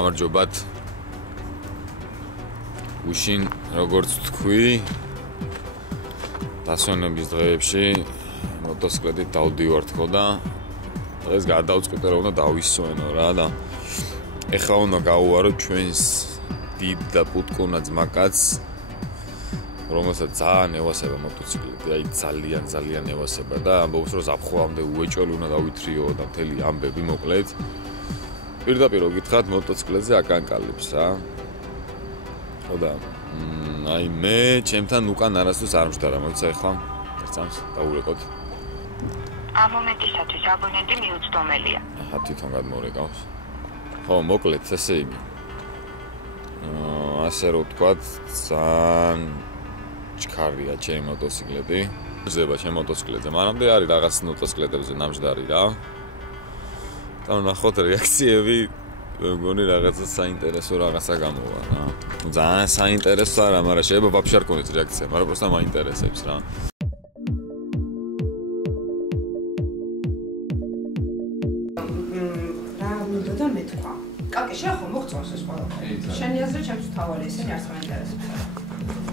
გამარჯობათ. უშინ როგორც თქვი, დასვენების დღეებში მოტოციკლით დავდივართ ხო და დღეს გადავწყვიტე რომ უნდა დავისვენო რა და ეხლა უნდა გავუარო ჩვენს დიდ და პუტკონა ძმაკაცს, რომელსაც ძალიან ევასება მოტოციკლი, აი ძალიან ევასება და ამბობს რომ ზაფხულამდე უეჭველი უნდა დავითრიო და მთელი ამბები მოკლედ. პირდაპირ გითხრათ მოტოციკლებზე აკანკალებს რა. ხო და აი მე ჩემთან უკან არასდროს არ მშდარა, მოიცა ეხლა ერთს დაურეკოთ. ამ მომენტისათვის აბონენტი მიუწვდომელია. აჰა, თვითონ გადმორეკავს. ხო, მოკლედ ესე იგი. ასე რომ ვთქვათ, ძალიან ჩქარია ჩემი მოტოციკლები. ზება ჩემი მოტოციკლებზე, მანამდე არის რაღაც მოტოციკლებზე ნამჯდარი რა. და ნახოთ რეაქციები, მგონი რაღაცა საინტერესო რაღაცა გამოვა რა. ძალიან საინტერესო არა, მაგრამ შეიძლება ვაფშე არ გქონდეს რეაქცია, მაგრამ просто მაინტერესებს რა. რა მინდოდა და მეთქვა. კაკი, შენ ხომ მოგწონს ეს ყველაფერი? შენი აზრით ჩემს თავარი ესენი არც მაინტერესებს.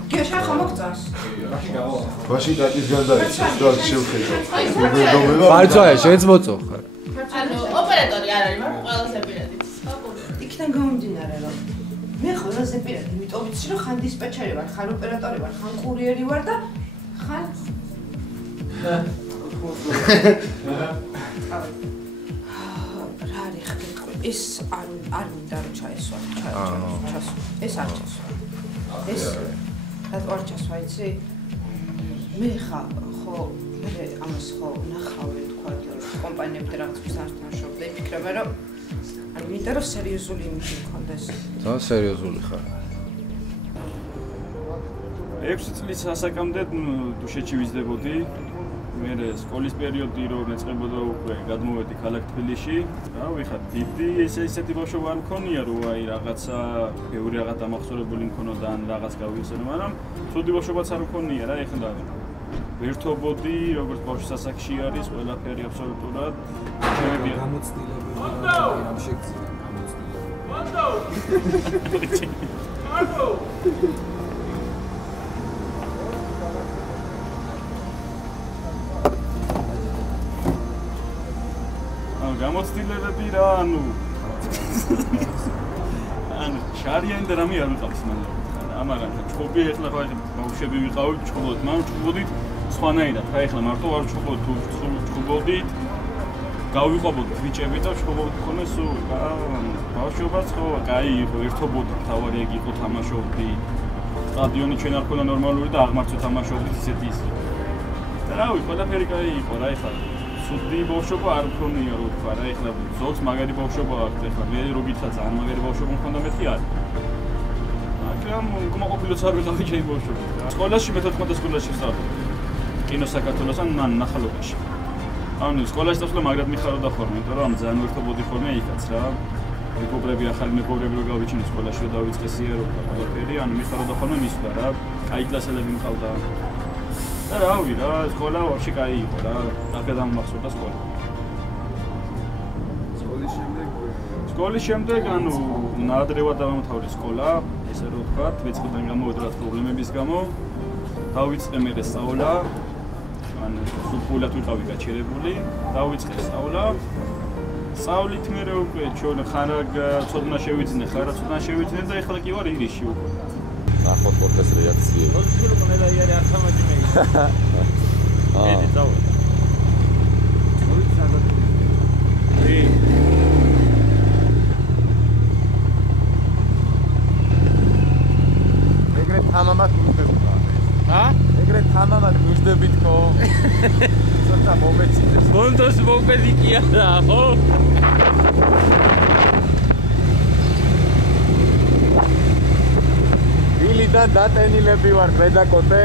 გე შენ ხომ მოგწონს? ბაში დაკის განდაიცეს და შევხედე. ბარცაა, შენც მოწონხარ. ანუ ოპერატორი არ არის, მაგრამ ყველაზე პირადი. იქიდან გამომდინარე რომ მე ყველაზე პირადი, იმიტომ ვიცი რომ ხან დისპეჩერი ვარ, ხან ოპერატორი ვარ, ხან კურიერი ვარ და ხან რა არის ხეთქვი ეს არ მინდა რომ ჩაესვა, ეს არ ჩასვა. ეს რატო არ ჩასვა იცი? მე ხო მე ამას ხო ნახავენ თქვა კომპანიებთან რაღაც ვისთან შევდე, ფიქრობ რომ არ მინდა რომ სერიოზული იმითი მქონდეს. ძალიან სერიოზული ხარ. 6 წლის ასაკამდე დუშეთში ვიზრდებოდი. მე სკოლის პერიოდი რომ მეწყებოდა უკვე გადმოვედი ქალაქ თბილისში. რა ვიხარ, დიდი ესეთი ბავშვობა არ მქონია რომ აი რაღაცა ბევრი რაღაც დამახსოვრებული მქონოდა ან რაღაც გავიხსენო, მაგრამ ცუდი ბავშვობაც არ მქონია რა ეხლა. ვერთობოდი, როგორც ბავშვის ასაკში არის, ყველაფერი აბსოლუტურად შეიძლება გამოცდილები რამ შეგძინა გამოცდილები. გამოცდილებები რა, ანუ შარიანი და რამე არ ვიყავს მანდ. ამაგან ჩხობი ეხლა ხო ბავშვები ვიყავით, ჩხობოდით, მაგრამ ჩხობოდით სხვანაირად. რა ეხლა მარტო არ ჩხობოდით, ჩხობოდით. გავიყვებოდით ბიჭები და ჩხობოდით ხოლმე სულ. ბავშვობაც ხო, კაი იყო, ერთობოდით, თავარი ეგ იყო, თამაშობდით. სტადიონი ჩვენ არ ქონდა ნორმალური და აღმართო თამაშობდით ისეთი ის. და რავი, ყველაფერი კაი იყო რა ეხლა. ცუდი ბავშვობა არ მქონია რო თქვა რა ეხლა ზოგს მაგარი ბავშვობა აქვს ეხლა მე რო გითხრა ძალიან მაგარი ბავშვობა მქონდა მეთქი არის მაგრამ უკმაყოფილოც არ ვიყავი ჩემი ბავშვობა სკოლაში მე-14 სკოლაში ვსწავლობდი კინო საქართველოსთან ნახალობაში ანუ სკოლაში დავსვლა მაგრად მიხაროდა ხოლმე იმიტომ რომ ძალიან ვერთობოდი ხოლმე იქაც რა მეგობრები ახალი მეგობრები რო გავიჩინე სკოლაში რო დავიწყე სიერობა ყველაფერი ანუ მიხაროდა ხოლმე მისვლა რა კაი კლასელები მყავდა და რავი რა, სკოლა ვაფშე კაი იყო რა, აქ დამახსოვდა სკოლა. სკოლის შემდეგ, ანუ ნაადრევად დავამთავრე სკოლა, ესე რომ ვთქვათ, 6 წლიდან გამოვედა პრობლემების გამო. დავიწყე მე სწავლა, ანუ სულ ვიყავი გაჩერებული, დავიწყე სწავლა. სწავლით მე უკვე ჩვენ ხარა ცოდნა შევიძინე, ხარა ცოდნა შევიძინე და ეხლა კი ვარ ირიში უკვე. ნახოთ პოდკასტ რეაქციები. ოღონდ ყველა იარი არ თამაშობ. ედი დავა. ეგრე თამამად მუშდებით. ჰა? ეგრე თამამად მუშდებით ხო? ცოტა მომეცინებს. მონდოს მომედი კი არა, ხო? დილიდან დატენილები ვარ მედაკოტე.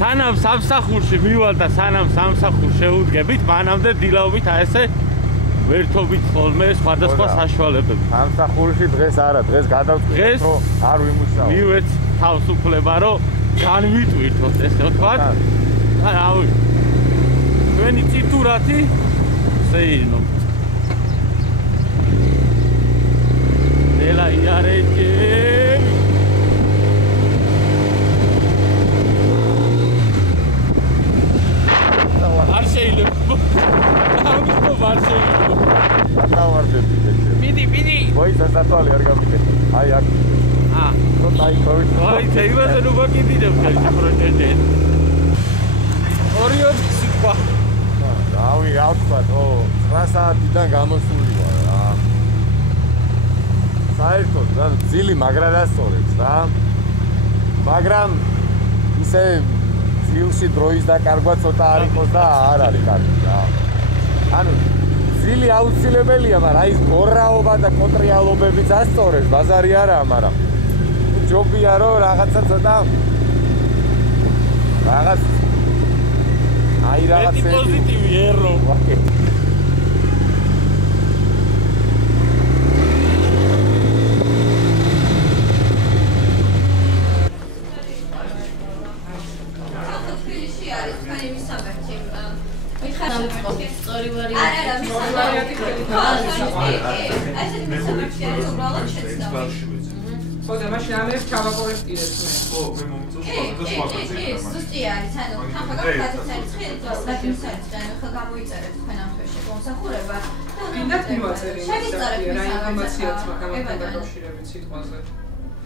სანამ სამსახურში მივალ და სანამ სამსახურს შევუდგებით, მანამდე დილაობით ასე ვერთობით ხოლმე სხვადასხვა საშუალებები. სამსახურში დღეს არა, დღეს გადავწყვიტეთ, რომ არ ვიმუშაო. მივეც თავს უფლება, რომ განვიტვირთოთ, ესე ვთქვათ. რავი. ჩვენი წიტურათი, სეინო. ელა იარეჯი არ შეიძლება არ შეიძლება დავარდები მიდი მოი სასათვალე არ გამიგეთ აი აქ აი კოვიდ აი შეიძლება ნუ მოგიდიდებ ხალხი პროჯექტი ორი სიტყვა რავი რა ვთქვა 9 საათიდან გამოსული ვარ რა საერთოდ რა ძილი მაგრა დასწორებს რა მაგრამ ისე ძილში დროის დაკარგვა ცოტა არ იყოს და არ არის კარგი რა ანუ ძილი აუცილებელია მაგრამ აი ეს გორაობა და კონტრიალობებიც ასწორებს ბაზარი არაა მაგრამ ჯობია რომ რაღაცა ცოტა რაღაც აი რაღაცა პოზიტივი ერო სწორი ვარიანტი ხოდა მაშინ ამერებს ჩავაკორექტირებს მე. ხო, მე მომწონს პოდკასტს ვაკეთებ. ზუსტი არის, ანუ ხახაგა გადაცემის ხელს გადაცემის ხა გამოიწერეთ თქვენ ამ თვეში მომსახურება. კიდათ მივაწერე რა ინფორმაციაც მაგალითად დაკავშირებით სიტყვაზე.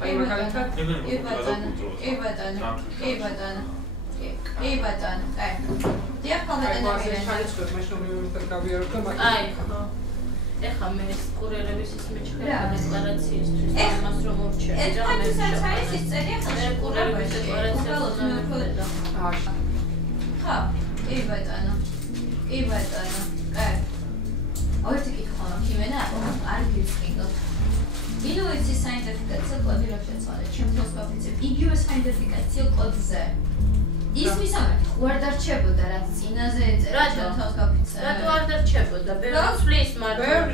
აი მაგალითად კი ბატონო. დიახ, კომენტარი შეიძლება მაშინ მომიწერეთ გავიაროთ და მაგ აი ხო. ეხა მე კურიერების ის მეჩქერა დეკლარაციისთვის ამას რომ მოვჩერე და მე ეს ის წერია ხა კურიერების დეკლარაცია ხა კი ბატონო. ორი კითხვა ქიმენა არ გიწყინო. ინუიცის საიდენტიფიკაციო კოდი რო შეცვალეთ, ჩემთვის ვაფიცებ იგივე საიდენტიფიკაციო კოდზე. ის მისამართი ხوار დარჩებოდა რაც წინაზე ეწერა ჩემთვის გაფიცე. რატო არ დარჩებოდა? ბევრი წლის მაგრამ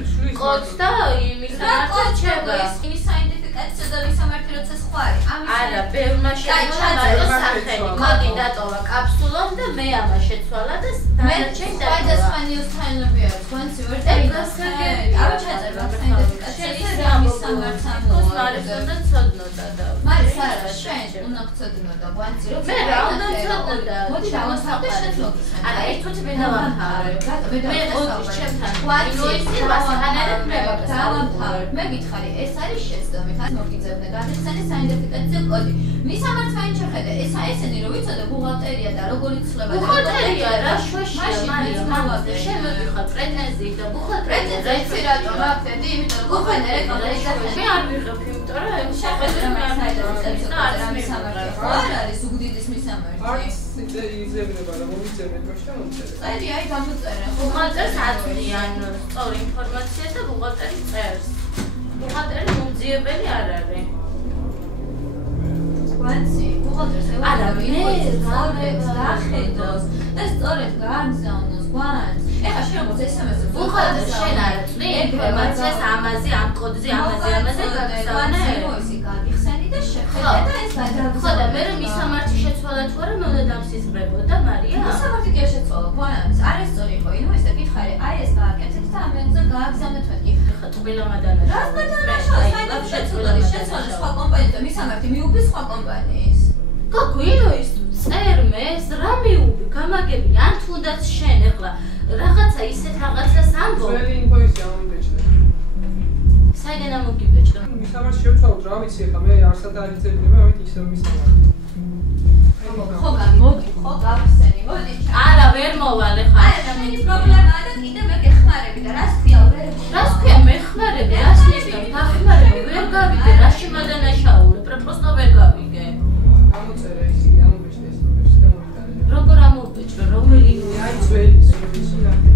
კოდს და იმის დარჩება ის საიდენტიფიკაციო და მისამართი როცა სხვა არის. არა, ბევრმა შეცვალა სახელი. კოდი დატოვა კაფსულამ და მე ამას შეცვალა და დანარჩენი სხვადასხვანიოსთანები არის. განცი ვერ დაიგასაგები. არ ჩაწერა საიდენტიფიკაციო და მისამართი. და ცოდნოდა და მაგრამ არა, შენ უნდა გწოდნო და განცი რო მე რა უნდა ცოდნოდა? მოდი დავასწავლე შეცვალე. არა, ერთ თვით მე დავამთავრე. მე ოდის ჩემთან. ინუიცი მასანერად მე დავამთავრე. მე გითხარი, ეს არის შეცდომით, ან მოგიძებნე გადახსენის საიდენტიფიკაციო კოდი. მისამართი მაინც შეხედე, ესენი რო ვიცოდე ბუღალტერია და როგორ იცვლება და ბუღალტერია რა შვაშია, მარია, მამაზე შემოდიხარ პრეტენზიით და პრეტენზიით რატომ აკეთდი, იმიტომ რომ ყოფილი რეკომენდაცია მე არ ვიღებ, იმიტომ რომ შეხედე მე საიდენტიფიკაციო კოდი მისამართი. არ არის უგდიდის მისამართი. არც იზებნება და მომიწერე და მომწერე. აი, გამოწერე. ბუღალტერს აწვდიან სწორ ინფორმაციას და ბუღალტერი წერს. ბუღალტერი მომძიებელი არ არის. განცი, ბუღალტერს არა, მე სწორედ დახედოს და სწორედ გააგზავნოს განცს. ეხლა შენ მოწე SMS-ს ბუღალტერს შენ არ წვი ინფორმაციას ამაზე, ამ კოდზე, ამაზე გაგზავნე. ისე გაგიხსენი და შეხედე და ეს გადაგზავნე. ხო და მე რომ მისამართი შეცვალა თუ არა, მე უნდა დამსიზღვრებოდა, მარია? მისამართი კი შეცვალა, ბანანის. არ ეს სწორი იყო, ინუ ესე გითხარი, აი ეს გააკეთეთ და ამაზე გააგზავნეთ თქვენ. ხა ტყილამადანა. რა გადანაშალა, საერთოდ შეცვალა სხვა კომპანიით და მისამართი მიუბის სხვა კომპანიის. გაგუინო ის წერმეს, რა მიუბი, გამაგები, ან თუნდაც შენ ეხლა რაღაცა ისეთ რაღაცას ამბობ. ძველი ინფო ისე ამბეჭდა. საიდან ამოგიბეჭდა? მისამართი შევცვალოთ, რა ვიცი, ეხლა მე არსად არ იწებდება, ამით ისე მისამართი. ხო მოდი, ხო გავხსენი, მოდი. არა, ვერ მოვალ ეხლა. არა, შენი პრობლემაა და კიდე მე გეხმარები და რას ქვია ვრები? რას ქვია მეხმარები? რას ნიშნავს? გახმარები ვერ გავიგე, რაში მადანაშაულე, პროპოსტო ვერ გავიგე. გამოწერე ისე ამბეჭდა ეს მომიტანე. როგორ ამობეჭდა, რომელი აი ძველი ისე ნახე.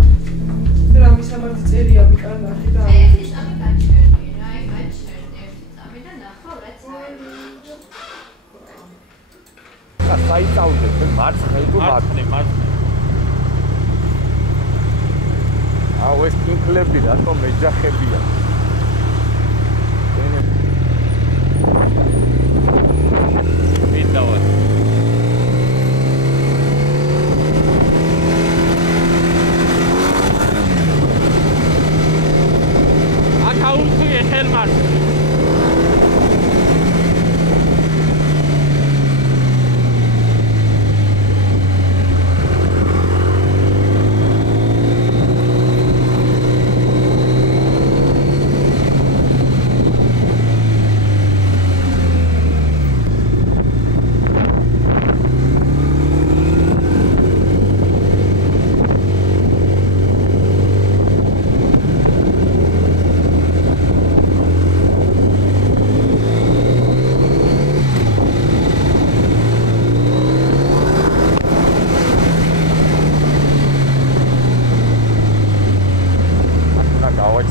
რა მისამართი წერია მიკარ ნახე და ერთი წამი გაჩერდი, რა აი გაჩერდი ერთი წამი და ნახო რაც არის. საიტაუზე მარცხნე თუ მარცხნე აუ ეს კინკლები რატომ მეჯახებია ვიდავა აკაუნტი ხელმარცხნე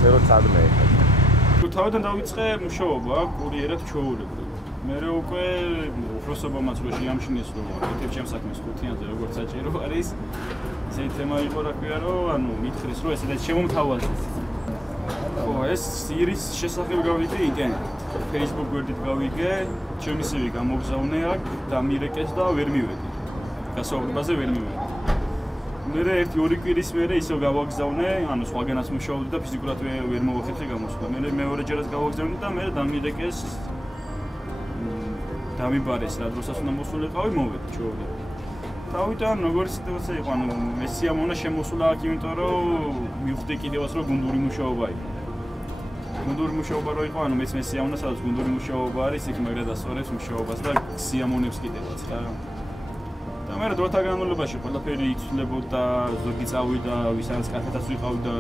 მე რო სადმე თუ თავიდან დავიწყე მუშაობა კურიერად ჩვეულებრივ მე უკვე უფროსობამაც რო შეამჩნიეს რომ აკეთებ ჩემს საქმეს ხუთიანზე როგორც საჭირო არის ესე თემა იყო რა ქვია რომ ანუ მითხრეს რომ ესეც შემომთავაზეს ხო ეს ირის შესახებ გავიგე ინტერნეტ Facebook გვერდით გავიგე ჩემი CV გამოგზავნე აქ და მირეკეს და ვერ მივედი გასაუბრებაზე ვერ მივედი მე ერთი ორი კვირის მერე ისევ გავაგზავნე ანუ სხვაგანაც მუშაობდი და ფიზიკურად ვერ მოვახერხე გამოსვლა მე მეორეჯერაც გავაგზავნე და მე დამირეკეს დამიბარეს რა დროსაც უნდა მოსულიყავი მოვედი ჩაოვედი თავიდან როგორი სიტუაცია იყო ანუ მე სიამოვნა შემოსულა აქ იმიტომ რომ მივხვდი კიდევაც რომ გუნდური მუშაობა იყო გუნდური მუშაობა რო იყო ანუ მეც მე სიამოვნა სადაც გუნდური მუშაობა არის იქ მაგრა დასწორებს მუშაობას და სიამოვნებს კიდევაც რა და მე დროთა განმავლობაში ყველაფერი იცვლებოდა ზოგი წავიდა ვისაც კათედრას ვიყავდა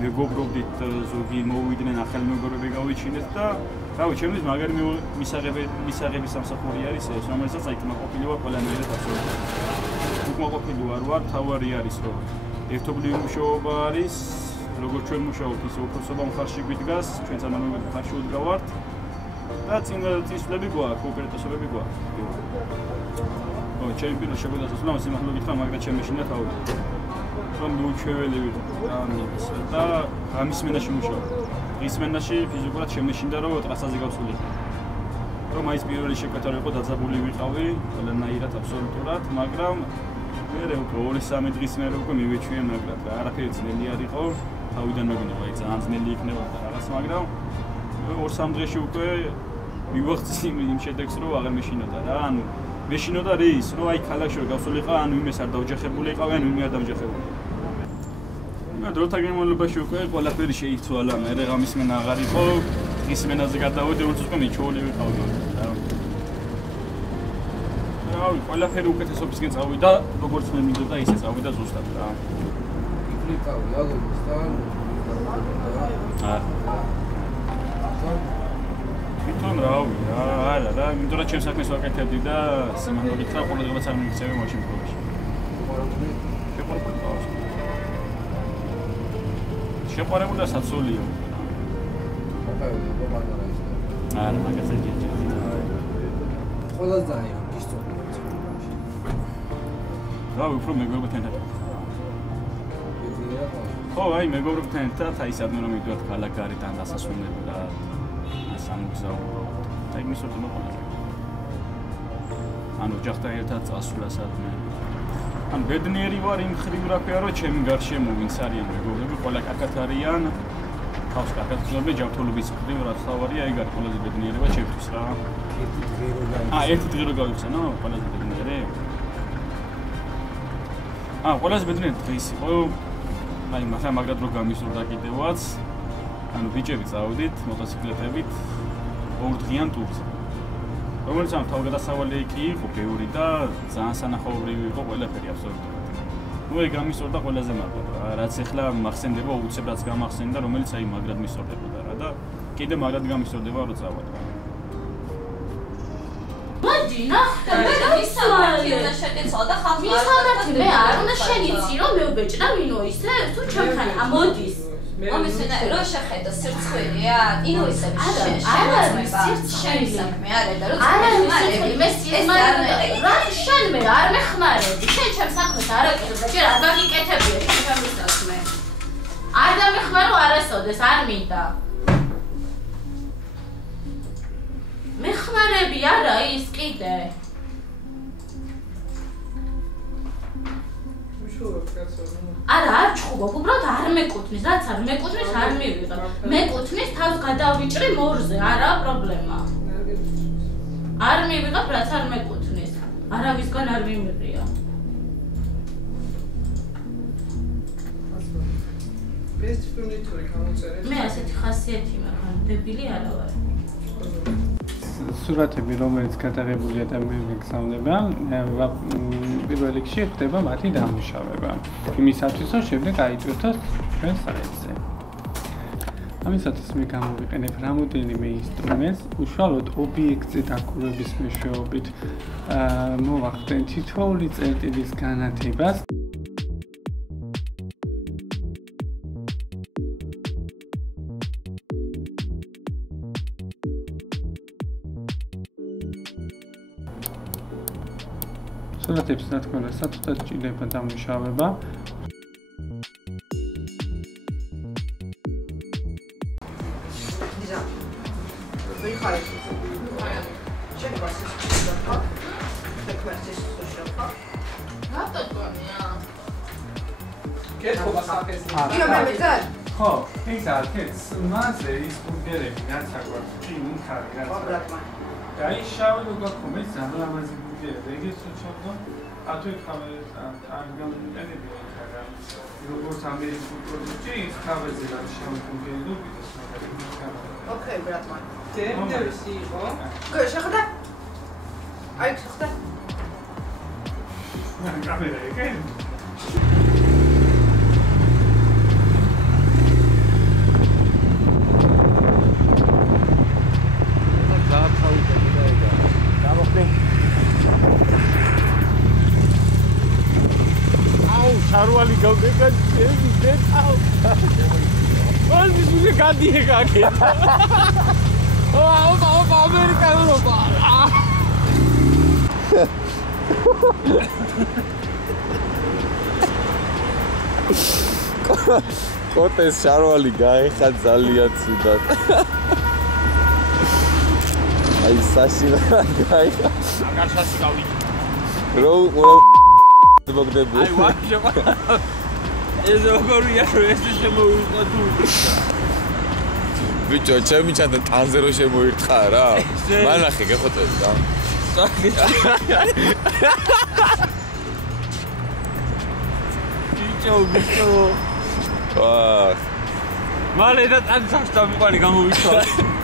მეგობრობდით ზოგი მოვიდნენ ახალი მეგობრები გავიჩინეთ და რავი ჩემთვის მაგარი მისაღების სამსახური არის ეს რომელსაც აი კმაყოფილი ვარ ყველანაირად აბსოლუტურად უკმაყოფილი ვარ თავარი არის რომ ერთობლივი მუშაობა არის როგორც ჩვენ მუშაობთ ისე უფროსობა მხარში გვიდგას ჩვენც ამავე მხარში ვდგავართ და წინსვლები გვაქვს უპირატესობები გვაქვს ო ჩემი პირველ შეგვიძლია სიმართლე გითხრა მაგრამ ჩემი შენა თავი რომ მიუჩვეველი ვიყო და ამის მენაში მუშაობ ის მენაში ფიზიკურად შემეშინდა რომ ტრასაზე გავსულიყო რომ მაინც პირველი შეკვეთა იყო დაძაბული ვიყავი ყველანაირად აბსოლუტურად მაგრამ მე უკვე 2-3 დღის მერე უკვე მივეჩვიე მაგრამ და არაფერი ძნელი არ იყო თავიდან მეგონა აი ძალიან ძნელი იქნება და რაღაც მაგრამ 2-3 დღეში უკვე მივახცი იმ შედეგს რომ აღარ მეშინოდა რა ანუ მეშინოდა რეის რომ აი ქალაქში რომ გავსულიყო ან ვიმეს არ დავჯახებული იყავი ან ვიმე არ დავჯახებული მე დროთა განმავლობაში უკვე ყველაფერი შეიცვალა მე რამის მენა აღარ იყო ის მენაზე გადავედი როცა უკვე მიჩვეული ვიყავდი რა ყველაფერი უკეთესობისკენ წავიდა როგორც მე მინდოდა ისე წავიდა ზუსტად რა ნიკავი აგოსთან თვითონ რავი არა რა მინდოდა ჩემს საქმეს ვაკეთებდი და სიმართლე გითხრა ყოველდღიურად არ მივიწევი მაშინ პრობლემაში შეყვარებული და საცოლიო არა მაგას ეჭი ყველა ძალიან გისწორდა რა უფრო მეგობრებთან ერთად ხო აი მეგობრებთან ერთად აი სადმე რომ მიდივართ ქალაქგარიდან დასასვენებლად და სამგზავრო და იმის უფრო ყველაზე ანუ ოჯახთან ერთად წასვლა სადმე ან ბედნიერი ვარ იმ ხრივ რა ქვია რომ ჩემი გარშემო ვინც არიან მეგობრები ყველა კარგად არიან თავს კარგად გზობენ ჯანმრთელობის ხრივ რაც თავარია ეგ არის ყველაზე ბედნიერება ჩემთვის რა ერთი დღე რო გავიხსენო ყველაზე ბედნიერი ყველაზე ბედნიერი დღეს იყო აი მაგრამ რო გამისურდა კიდევაც ანუ ბიჭები წავედით მოტოციკლეთებით 2 დღიან ტურზე რომელიც ამ თავგადასავალი იქ იყო ბევრი და ძალიან სანახაობრივი იყო ყველაფერი აბსოლუტურად. ნუ ეგ გამისწორდა ყველაზე მაგრად რა, რაც ახლა მახსენდება უცებ რაც გამახსენდა, რომელიც აი მაგრად მისწორდებოდა რა და კიდე მაგრად გამისწორდება რომ წავალ რა. მოდი ნახე, ვისაუბრე და შეგეცვალა და ხალხი მე არ უნდა შენიცი რომ მეუბეჭდა მინო ისე თუ ჩემთან ამოდის. მომისმენა რომ შეხედა სირცხვერია ინოისები არა სირცხვერი საქმე არა და რომ არა მე სირცხვერი რა შენ მე არ მეხმარები შენ ჩემს საქმეს არ აკეთებ და ჯერ არ გაგიკეთებია ჩემს საქმე არ დამეხმარო არასოდეს არ მინდა მეხმარები არა ის კიდე არა არ ჩხუბობ, უბრალოდ არ მეკუთვნის, რაც არ მეკუთვნის არ მივიღებ. მეკუთვნის თავს გადავიჭრი მორზე, არა პრობლემა. არ მივიღებ, რაც არ მეკუთვნის. არავისგან არ მიმიღია. მე ასეთი ხასიათი მაქვს, დებილი არა ვარ. სურათები, რომელიც გადაღებულია და მე მეგზავნება, პირველ რიგში ხდება მათი დამუშავება. იმისათვის, რომ შემდეგ აიწვიოს ჩვენ საიტზე. ამისათვის მე გამოვიყენებ რამოდენიმე ინსტრუმენტს, უშუალოდ ობიექტზე დაკვირვების მეშვეობით მოვახდენ თითოეული წერტილის განათებას. სურათებს რა თქმა უნდა საფრთხად ჭირდება დამუშავება. ხო, ეს არის მასე ის ბურგერები, რაც აკვარს, ჩინი ხარი, რაც. და ის შავი ლოგოქომის ზამლამაზი ბურგერები, ეგეც უჩვენო, ათვე ხავერს არ გამიტანები ხარა. როგორც ამერიკულ პროდუქტი, ის ხავერზე რაც შავი ბურგერი ლოგოს მაგარი. ოკეი, ბრატმან. დემდევსი იყო? შეხვდა? აი, შეხვდა? კამერა ეკე? Charwali gaveka chezi get out. What is this gadi ka ke? Oh, America no ba. Kotes charwali gaixha ძალიან ცუდად. Ai sashi gaixha. Agar sashi gavidi. Ro მოგდებული. აი ვაჭო. ეს როგორია რომ ეს შემოვიყო თუ. ბიჭო, ჩემი ჩანდა ტანზე რო შემოირთხა რა. მანახე გეხოწები რა. ბიჭო. აა. მალე და ტანს აღსტავი ყარი გამოვიცვალე.